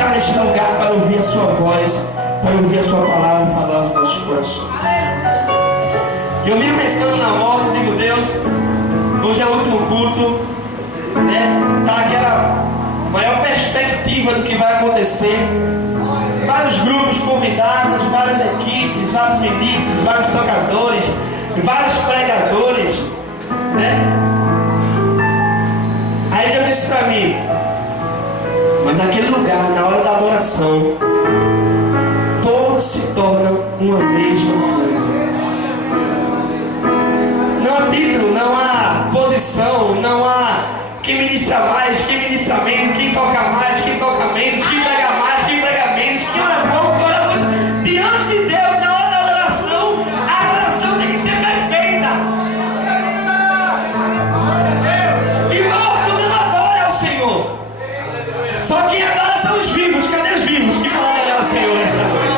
estar neste lugar para ouvir a sua voz, para ouvir a sua palavra falar aos nossos corações. E eu vinha pensando na morte, digo, Deus, hoje é o último culto, né? Tá aquela maior perspectiva do que vai acontecer. Vários grupos convidados, várias equipes, vários ministros, vários tocadores, vários pregadores, né? Aí Deus disse para mim, mas naquele lugar, na hora da adoração, todos se tornam uma mesma coisa. Não há título, não há posição, não há quem ministra mais, quem ministra menos, quem toca mais, quem toca menos, quem prega mais, quem prega menos, quem ora pouco, quem ora muito. Diante de Deus, na hora da adoração, a adoração tem que ser perfeita. E morto não adora ao Senhor. Só quem adora são os vivos. Cadê os vivos que vão adorar ao Senhor nesta noite?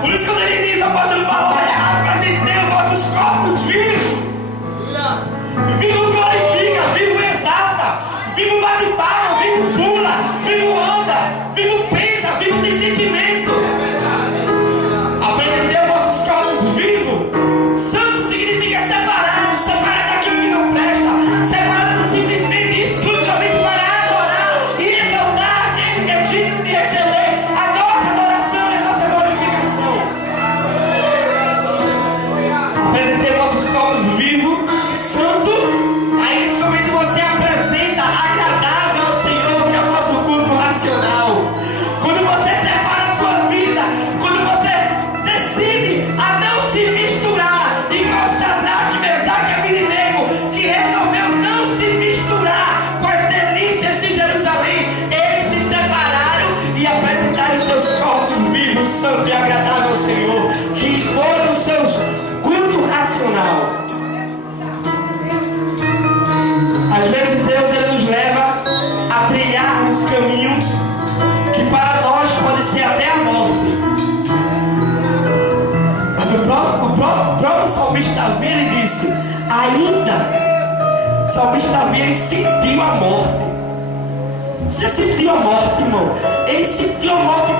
Por isso quando ele diz, apóstolo Paulo, olha, apresentei os vossos corpos vivos. Vivo glorifica, vivo exalta, vivo bate palma, vivo pula, vivo anda, vivo pensa, vivo tem sentimento. Apresentei os vossos corpos vivos. Santo significa separado, separado daquilo que não presta, separado simplesmente e exclusivamente para adorar e exaltar aquele que é digno de receber a nossa adoração e a nossa glorificação. Apresentei vossos corpos vivos, santo. Aí nesse momento você apresenta agradável ao Senhor, que é o nosso culto racional. Quando você separa a sua vida, quando você decide a não se misturar, igual Sadraque, Mesaque e Abednego, que resolveu não se misturar com as delícias de Jerusalém, eles se separaram e apresentaram os seus corpos vivos, santo e agradável ao Senhor, que foram os seus culto racional. Às vezes Deus ele nos leva a trilhar nos caminhos que para nós pode ser até a morte. Mas o próprio salmista Davi ele disse, ainda, o salmista Davi ele sentiu a morte. Você já sentiu a morte, irmão? Ele sentiu a morte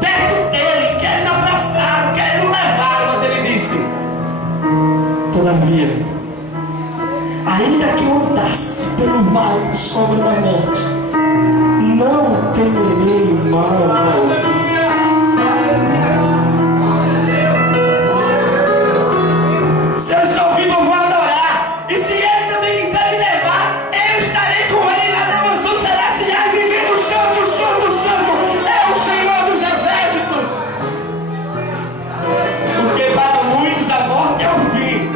perto dele, querendo abraçar, querendo levar, mas ele disse, todavia, ainda que eu andasse pelo vale da sombra da morte, não temerei o mal. Se eu estou vivo, eu vou adorar. E se Ele também quiser me levar, eu estarei com Ele lá na mansão celestial, dizendo, santo, santo, santo, é o Senhor dos exércitos. Porque para muitos a morte é o fim.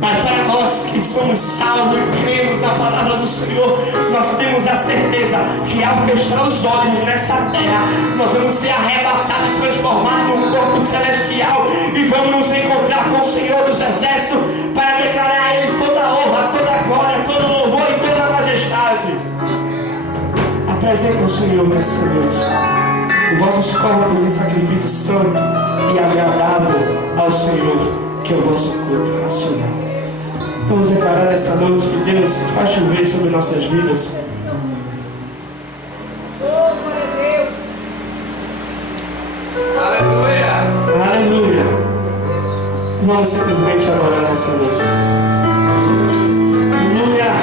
Mas para nós que somos salvos e cremos na palavra do Senhor, nós temos a certeza que ao fechar os olhos nessa terra, nós vamos ser arrebatados e transformados num corpo celestial e vamos nos encontrar com o Senhor dos exércitos para declarar a Ele toda a honra, toda a glória, todo o louvor e toda a majestade. Apresenta o Senhor nessa noite os vossos corpos em sacrifício santo e agradável ao Senhor, que é o vosso culto racional. Vamos declarar nessa noite que Deus vai chover sobre nossas vidas. Aleluia! Aleluia! Vamos simplesmente adorar nessa noite. Aleluia!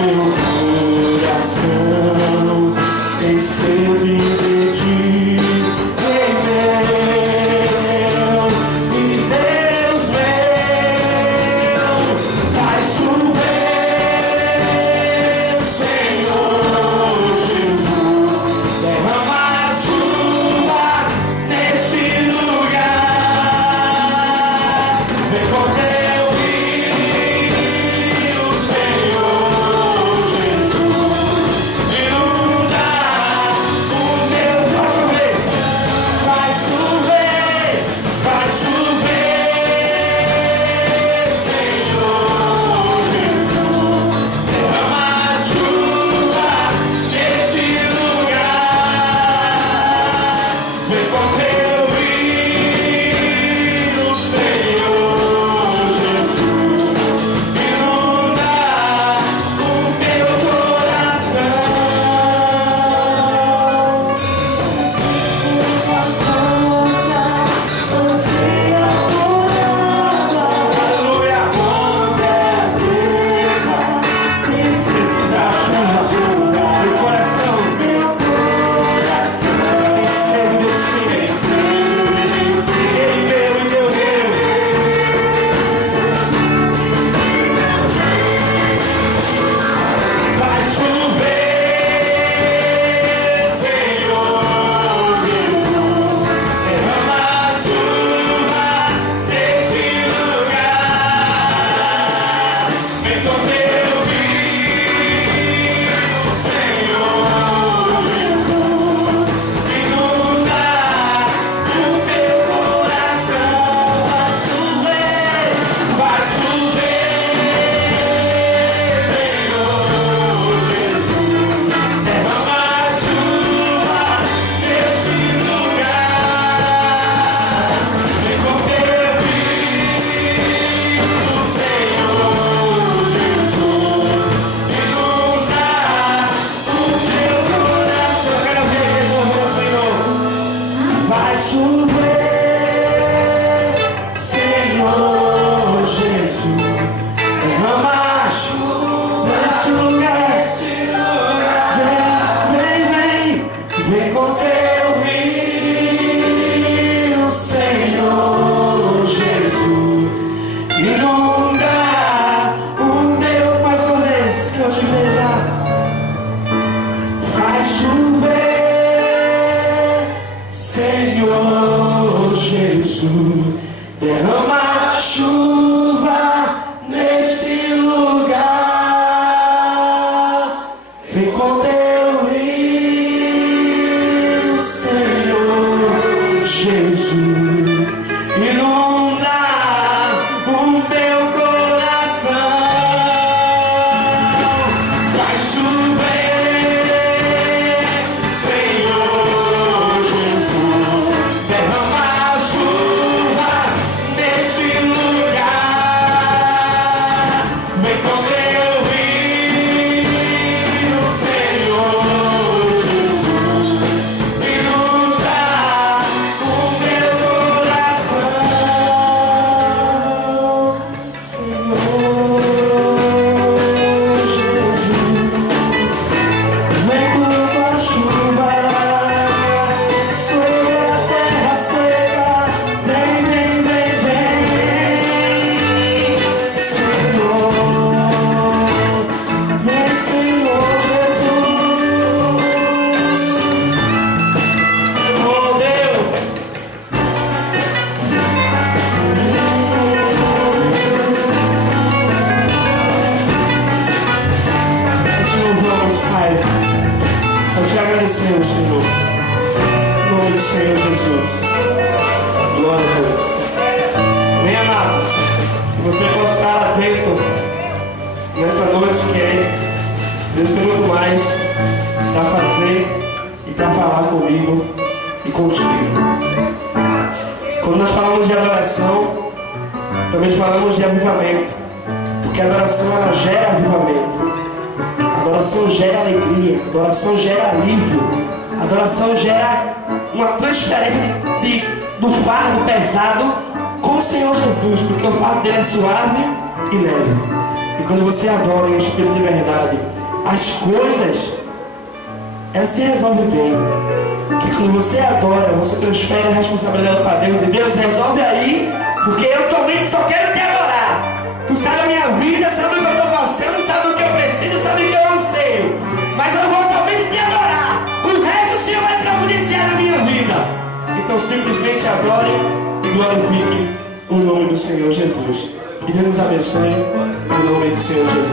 Meu coração tem sede de ti. com teu rio, Senhor Jesus, inunda o meu mais uma vez que eu te beijar, faz chover, Senhor Jesus, derrama a chuva neste lugar, vem com teu rio, Senhor Jesus, inunda o meu coração, faz chover, Senhor Jesus, derrama a chuva neste lugar, vem com teu rio, Senhor Jesus, inunda o meu coração, Senhor Jesus, vem como a chuva sobre a terra seca, vem, vem, vem, vem, Senhor, vem, Senhor Jesus, oh Deus, nós te louvamos, Pai, nós te agradecemos, Senhor, em nome do Senhor Jesus, glória a Deus. Bem amados, que você possa estar atento nessa noite, que Deus tem muito mais para fazer e para falar comigo e contigo. Quando nós falamos de adoração, também falamos de avivamento, porque a adoração ela gera avivamento, a adoração gera alegria, a adoração gera alívio, a adoração gera uma transferência do fardo pesado com o Senhor Jesus, porque o fardo dele é suave e leve. E quando você adora em espírito de verdade, as coisas elas se resolvem bem. Porque quando você adora, você transfere a responsabilidade para Deus, e Deus resolve aí, porque eu também só quero te adorar. Tu sabe a minha vida, sabe o que eu estou passando, sabe o que eu preciso, sabe o que eu anseio, mas eu vou somente te adorar. O resto o Senhor vai providenciar na minha vida. Então simplesmente adore e glorifique o nome do Senhor Jesus. Que Deus nos abençoe em nome do Senhor Jesus.